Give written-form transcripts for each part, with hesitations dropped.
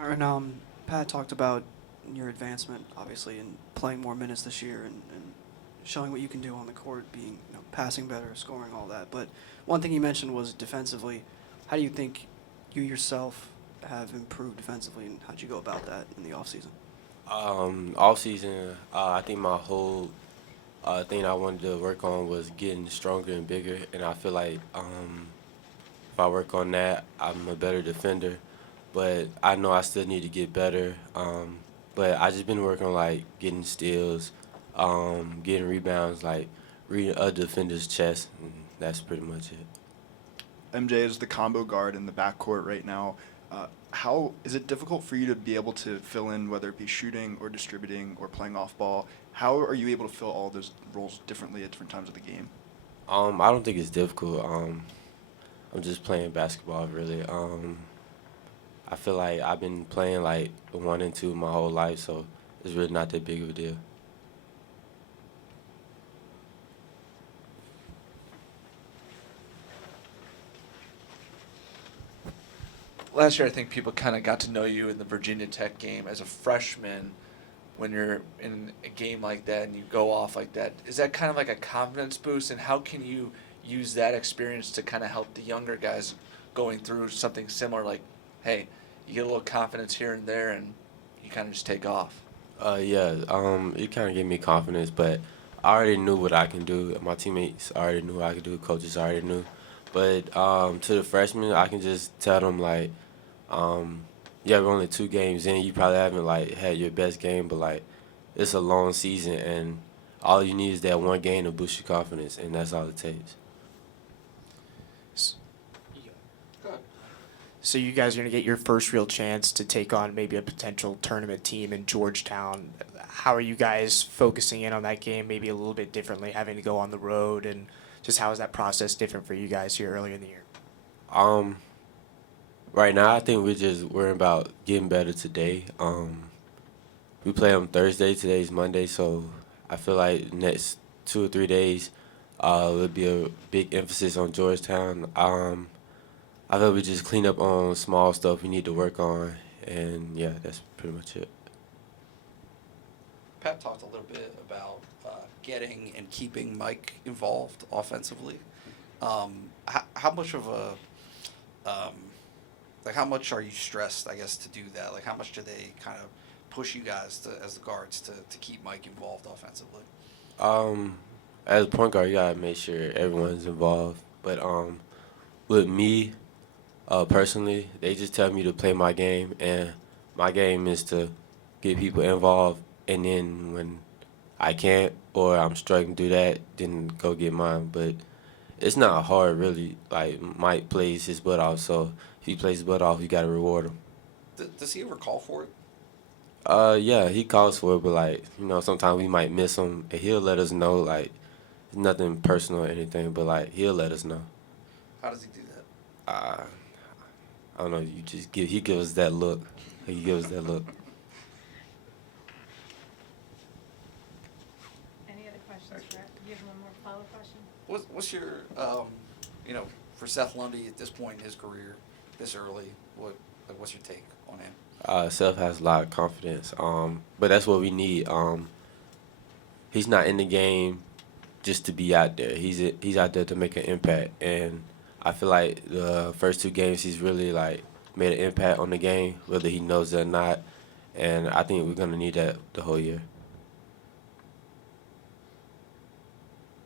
Myron, Pat talked about your advancement, obviously, in playing more minutes this year and showing what you can do on the court, being passing better, scoring, all that. But one thing he mentioned was defensively. How do you think you yourself have improved defensively, and how'd you go about that in the offseason? Off season, I think my whole thing I wanted to work on was getting stronger and bigger, and I feel like if I work on that, I'm a better defender. But I know I still need to get better. But I just been working on like getting steals, getting rebounds, like reading a defender's chest, and that's pretty much it. MJ is the combo guard in the backcourt right now. How is it difficult for you to be able to fill in, whether it be shooting or distributing or playing off ball? How are you able to fill all those roles differently at different times of the game? I don't think it's difficult. I'm just playing basketball really. I feel like I've been playing like one and two my whole life, so it's really not that big of a deal. Last year, I think people kind of got to know you in the Virginia Tech game as a freshman. When you're in a game like that and you go off like that, is that kind of like a confidence boost? And how can you use that experience to kind of help the younger guys going through something similar? Like, hey, you get a little confidence here and there, and you kind of just take off. Yeah, it kind of gave me confidence, but I already knew what I can do. My teammates already knew what I could do. Coaches already knew. But to the freshmen, I can just tell them like, um, yeah, we're only 2 games in. You probably haven't like had your best game, but like, it's a long season, and all you need is that one game to boost your confidence, and that's all it takes. S- Good. So you guys are going to get your first real chance to take on maybe a potential tournament team in Georgetown. How are you guys focusing in on that game maybe a little bit differently, having to go on the road, and just how is that process different for you guys here earlier in the year? Um, right now, I think we're just worrying about getting better today. We play on Thursday. Today's Monday, so I feel like next 2 or 3 days, will be a big emphasis on Georgetown. I feel we just clean up on small stuff we need to work on, and yeah, that's pretty much it. Pat talked a little bit about getting and keeping Mike involved offensively. How much of a um, like how much are you stressed? I guess to do that. Like how much do they kind of push you guys to, as the guards to keep Mike involved offensively? Um, as a point guard, you gotta make sure everyone's involved. But with me, personally, they just tell me to play my game, and my game is to get people involved. And then when I can't or I'm struggling to do that, then go get mine. But it's not hard, really. Like Mike plays his butt off, so if he plays his butt off, you gotta reward him. Does he ever call for it? Yeah, he calls for it, but like sometimes we might miss him, and he'll let us know. Like it's nothing personal or anything, but like he'll let us know. How does he do that? Uh, I don't know. You just give. He gives us that look. He gives us that look. Any other questions for, do you have one more follow-up question? What's your for Seth Lundy at this point in his career, this early? What's your take on him? Seth has a lot of confidence. But that's what we need. He's not in the game just to be out there. He's out there to make an impact, and I feel like the first 2 games he's really like made an impact on the game, whether he knows it or not. And I think we're gonna need that the whole year.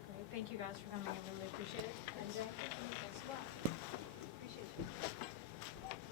Great, thank you guys for coming, I really appreciate it. MJ?